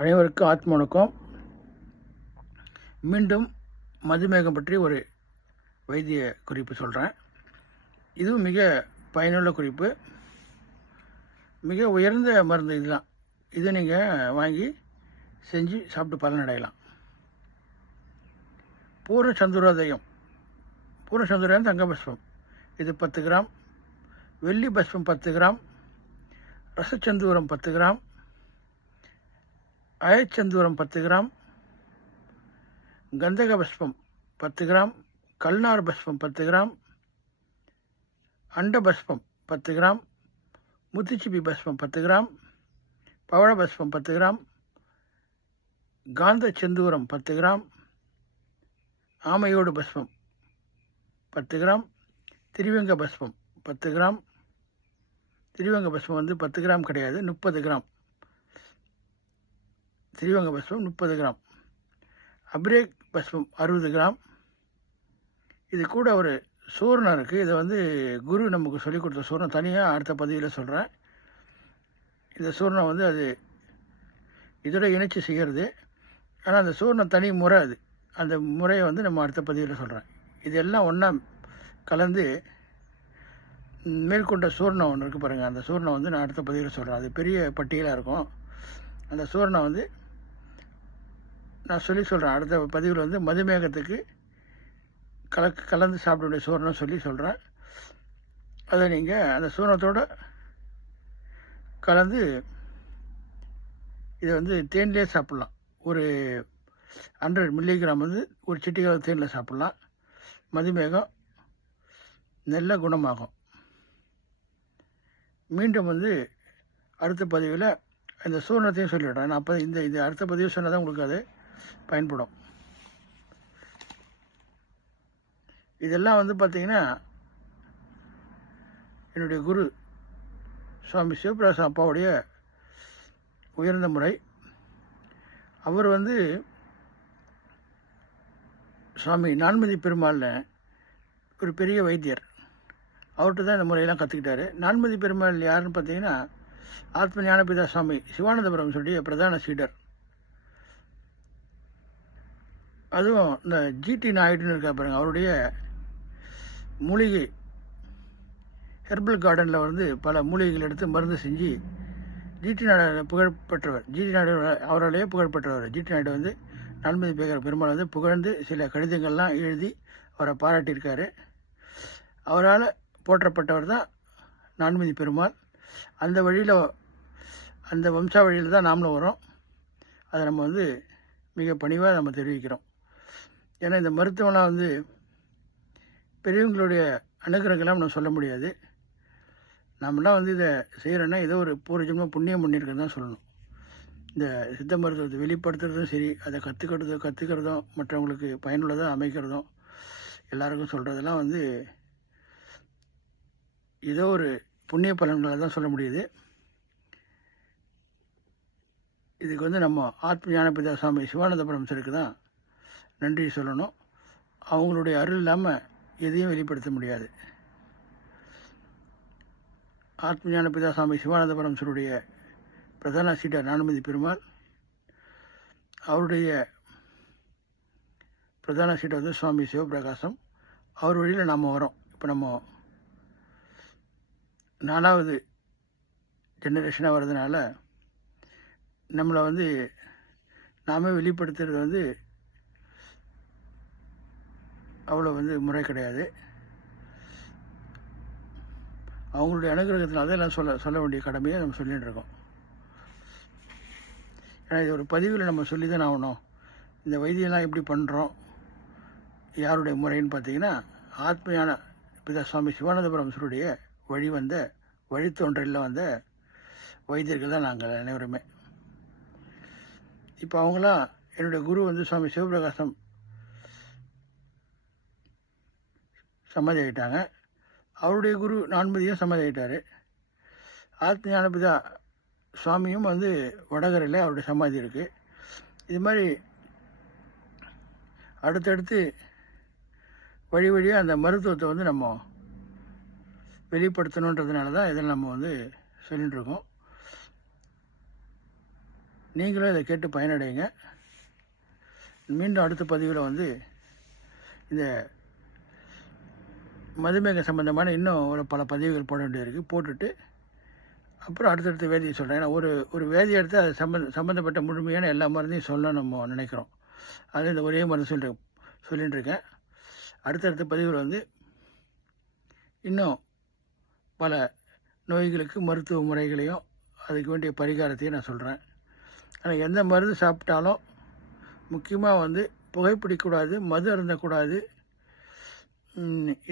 அனைவருக்கும் ஆத்ம வணக்கம். மீண்டும் மதுமேகம் பற்றி ஒரு வைத்திய குறிப்பு சொல்கிறேன். இதுவும் மிக பயனுள்ள குறிப்பு, மிக உயர்ந்த மருந்து. இதுதான். இதை நீங்கள் வாங்கி செஞ்சு சாப்பிட்டு பலனடையலாம். பூர்ணச்சந்துரோதயம் தங்க பஸ்பம் இது 10 கிராம், வெள்ளி பஸ்பம் 10 கிராம், ரசச்சந்தூரம் 10 கிராம், அயச்சந்தூரம் 10 கிராம், கந்தக பஸ்பம் 10 கிராம், கல்நார் பஸ்பம் 10 கிராம், அண்ட பஸ்பம் 10 கிராம், முத்துச்சிப்பி பஸ்பம் 10 கிராம், பவழ பஸ்பம் 10 கிராம், காந்த செந்தூரம் 10 கிராம், ஆமையோடு பஸ்பம் 10 கிராம், திரிவங்க பஸ்பம் 10 கிராம். திரிவங்க பஸ்பம் 10 கிராம் கிடையாது, 30 கிராம். திரிவங்க பஸ்பம் 30 கிராம். அப்ரேக் பஸ்பம் 60 கிராம். இது கூட ஒரு சூர்ணம் இருக்குது. இதை குரு நமக்கு சொல்லிக் கொடுத்த சூர்ணம், தனியாக அடுத்த பதிவில் சொல்கிறேன். இந்த சூர்ணம் அது இதோட இணைச்சி செய்கிறது. ஆனால் அந்த சூர்ணம் தனி முறை. அந்த முறையை நம்ம அடுத்த பதிவில் சொல்கிறேன். இதெல்லாம் ஒன்றா கலந்து மேற்கொண்ட சூர்ணம் ஒன்று இருக்குது பாருங்கள். அந்த சூர்ணம் நான் அடுத்த பதிவில் சொல்கிறேன். அது பெரிய பட்டியலாக இருக்கும். அந்த சூர்ணம் நான் சொல்கிறேன் அடுத்த பதிவில். மதுமேகத்துக்கு கலந்து சாப்பிட சூர்ணம் சொல்கிறேன். அதை நீங்கள் அந்த சூர்ணத்தோடு கலந்து இதை தேன்லேயே சாப்பிட்லாம். ஒரு 100 மில்லிகிராம் ஒரு சிட்டிக்கால தேனில் சாப்பிட்லாம். மதுமேகம் நல்ல குணமாகும். மீண்டும் அடுத்த பதிவில் இந்த சூர்ணத்தையும் சொல்லிவிடுறேன். நான் அப்போ இது அடுத்த பதிவு சொன்னால் தான் உங்களுக்கு அது பயன்படும். இதெல்லாம் பார்த்திங்கன்னா என்னுடைய குரு சுவாமி சிவபிரகாசம் அப்பாவுடைய உயர்ந்த முறை. அவர் சுவாமி நான்மதி பெருமாள் ஒரு பெரிய வைத்தியர். அவர்கிட்ட தான் இந்த முறையெல்லாம் கற்றுக்கிட்டாரு. நான்மதி பெருமாள் யாருன்னு பார்த்தீங்கன்னா ஆத்ம ஞானபிதா சுவாமி சிவானந்தபுரம் சொல்லிய பிரதான சீடர். அதுவும் இந்த ஜிடி நாயுடுன்னு இருக்கா பாருங்க, அவருடைய மூலிகை ஹெர்பல் கார்டனில் பல மூலிகைகள் எடுத்து மருந்து செஞ்சு ஜிடி நாயுடு புகழ்பெற்றவர். ஜிடி நாயுடு அவராலேயே புகழ்பெற்றவர். ஜிடி நாயுடு நான்மதி பெருமாள் புகழ்ந்து சில கடிதங்கள்லாம் எழுதி அவரை பாராட்டியிருக்காரு. அவரால் போற்றப்பட்டவர் தான் நான்மதி பெருமாள். அந்த வழியில், அந்த வம்சாவழியில் தான் நாமளும் வரோம். அதை நம்ம மிக பணிவாக நம்ம தெரிவிக்கிறோம். ஏன்னா இந்த மருத்துவம்லாம் பெரியவங்களுடைய அனுகிரகம்லாம் நம்ம சொல்ல முடியாது. நம்மளாம் இதை செய்கிறோன்னா ஏதோ ஒரு பூர்வஜன்ம புண்ணியம் பண்ணியிருக்குன்னு தான் சொல்லணும். இந்த சித்த மருத்துவத்தை வெளிப்படுத்துறதும் சரி, அதை கற்றுக்கிறதும் மற்றவங்களுக்கு பயனுள்ளதாக அமைக்கிறதும் எல்லாருக்கும் சொல்கிறதெல்லாம் ஏதோ ஒரு புண்ணிய பலன்களை தான் சொல்ல முடியுது. இதுக்கு நம்ம ஆத்ம ஞானபிதா சுவாமி சிவானந்தபுரம் சருக்கு தான் நன்றி சொல்லணும். அவங்களுடைய அருள் இல்லாமல் எதையும் வெளிப்படுத்த முடியாது. ஆத்ம ஞானபிதா சுவாமி சிவானந்தபுரம் சருடைய பிரதான சீடர் நான்மதி பெருமாள். அவருடைய பிரதான சீடர் சுவாமி சிவபிரகாசம். அவர் வழியில் நாம் வரோம். இப்போ நம்ம 4வது ஜெனரேஷனாக வர்றதுனால நம்மளை நாமே வெளிப்படுத்துறது அவ்வளோ முறை கிடையாது. அவங்களுடைய அனுகிரகத்தினால அதெல்லாம் சொல்ல வேண்டிய கடமையை நம்ம சொல்லிகிட்டு இருக்கோம். ஏன்னா இது ஒரு பதிவில் நம்ம சொல்லி தான் ஆகணும். இந்த வைத்தியெல்லாம் எப்படி பண்ணுறோம், யாருடைய முறைன்னு பார்த்தீங்கன்னா ஆத்ம பிதா சுவாமி சிவானந்தபுரம் சருடைய வழித்தோன்றலில் வைத்தியர்கள் தான் நாங்கள் அனைவருமே. இப்போ அவங்களாம் என்னுடைய குரு சுவாமி சிவபிரகாசம் சமாதி ஆகிட்டாங்க. அவருடைய குரு நான்மதியும் சமாதி ஆகிட்டார். ஆத்ம ஞானபிதா சுவாமியும் வடகரையில் அவருடைய சமாதி இருக்குது. இது மாதிரி அடுத்தடுத்து வழியாக அந்த மருத்துவத்தை நம்ம வெளிப்படுத்தணுன்றதுனால தான் இதில் நம்ம சொல்லிகிட்டு இருக்கோம். நீங்களும் இதை கேட்டு பயனடைங்க. மீண்டும் அடுத்த பதிவில் வந்து இந்த மதுமேக சம்மந்தமான இன்னும் ஒரு பல பதிவுகள் போட வேண்டியிருக்கு. போட்டுட்டு அப்புறம் அடுத்தடுத்த வேதியை சொல்கிறேன். ஏன்னா ஒரு வேதி எடுத்து அது சம்மந்தப்பட்ட முழுமையான எல்லா மருந்தையும் சொல்ல நம்ம நினைக்கிறோம். அது இந்த ஒரே மருந்து சொல்லிட்டு இருக்கேன். அடுத்தடுத்த பதிவில் வந்து இன்னும் பல நோய்களுக்கு மருத்துவ முறைகளையும் அதுக்கு வேண்டிய பரிகாரத்தையும் நான் சொல்கிறேன். ஆனால் எந்த மருந்து சாப்பிட்டாலும் முக்கியமாக வந்து புகைப்பிடிக்கக்கூடாது, மது அருந்தக்கூடாது.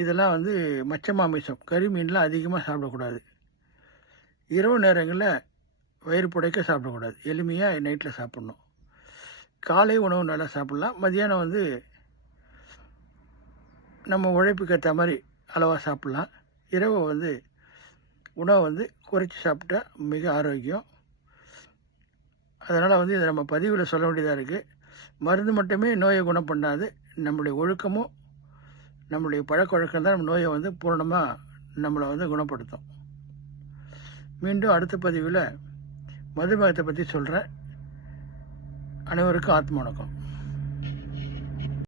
இதெல்லாம் வந்து மச்சமாமிசம், கறி மீன்லாம் அதிகமாக சாப்பிடக்கூடாது. இரவு நேரங்களில் வயிறு புடைக்க சாப்பிடக்கூடாது. எளிமையாக நைட்டில் சாப்பிட்ணும். காலை உணவு நல்லா சாப்பிட்லாம். மதியானம் வந்து நம்ம உழைப்புக்கு ஏற்ற மாதிரி அளவாக சாப்பிட்லாம். இரவு வந்து உணவை வந்து குறைச்சி சாப்பிட்டா மிக ஆரோக்கியம். அதனால் வந்து இதை நம்ம பதிவில் சொல்ல வேண்டியதாக இருக்குது. மருந்து மட்டுமே நோயை குணம் பண்ணாது. நம்மளுடைய ஒழுக்கமும் நம்மளுடைய பழக்க வழக்கம் தான் நம்ம நோயை வந்து பூரணமாக நம்மளை வந்து குணப்படுத்தும். மீண்டும் அடுத்த பதிவில் மதுமேகத்தை பற்றி சொல்கிறேன். அனைவருக்கும் ஆத்ம வணக்கம்.